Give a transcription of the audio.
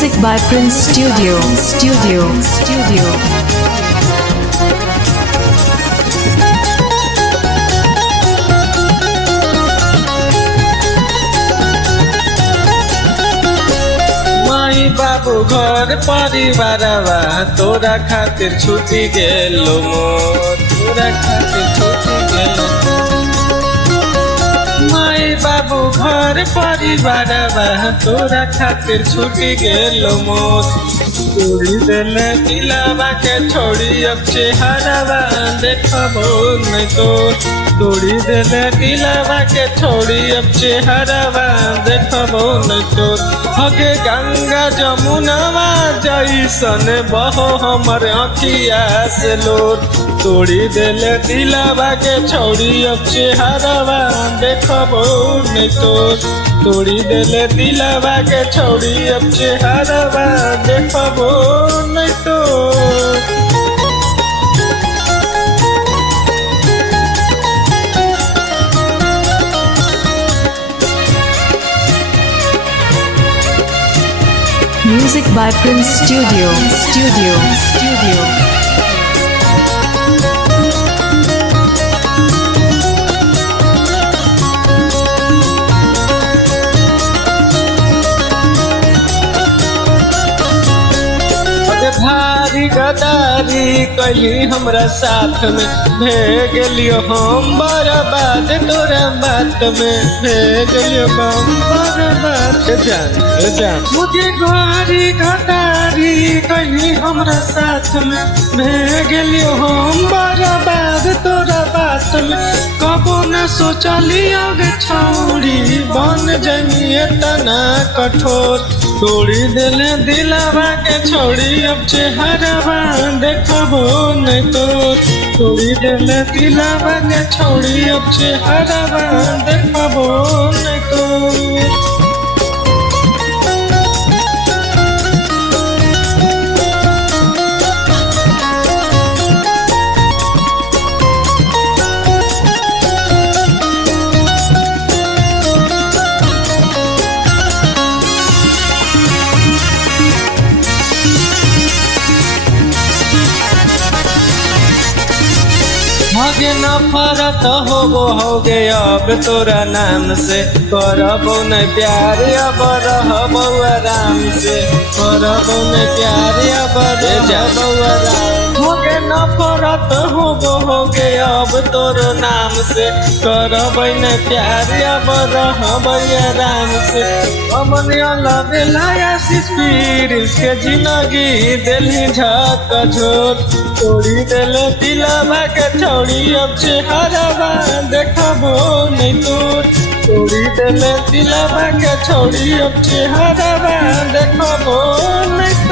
Music by Prince Studio. माई बाबू घर परिवार तोरा खातिर छुट्टी गेलो मोर तोरा खातिर छुट्टी गेलो माई बाबू घर परिवार तोरा खातिर छुट्टी गेलो मोर तोड़ी देले दिलावा के छोड़ी अब चेहरावा देखबो नहीं तो तोड़ी देले दिलावा के छोड़ी अब चेहरावा देखबो नहीं तो हगे गंगा जमुनावा जैसन बहो हमर अखिया से लोर तोड़ी देले दिलावा के छोड़ी अब चेहरावा देखबो नहीं तो तोड़ी देले दिलावा के छोड़ी अब चेहरावा देखबो नहीं तो Music by Prince Studio. भारी गदारी कली हमरा साथ में भे गेलियो हम बर्बाद तोरा बात में भे गेलियो हम बर्बाद जान मुझे भारी गदारी कली हमरा साथ में भे गेलियो हम बर्बाद तोरा बात में कबो न सोचलियो गे छौरी बन जइए तना कठोर तोड़ी देले दिलावा के छोड़ी अब चेहरावा देखबो नहीं तो तोड़ी देले दिलावा के छोड़ी अब चेहरावा देखबो नहीं तो हगे नफरत होगे अब तोरा नाम से करबो न प्यार अब रहबो आराम से करबो न प्यार अब रहबो आराम हगे नफरत होगे अब तोरो नाम से करबो न प्यार अब रहबो आराम से अमन अलग लाया सिस्पीर इसके जिंदगी दिल्ली झक झोर तोड़ी देले दिलावा के छोड़ी अब चेहरावा देखबो नहीं तो तोड़ी देले दिलावा के छोड़ी अब चेहरावा देखबो नहीं।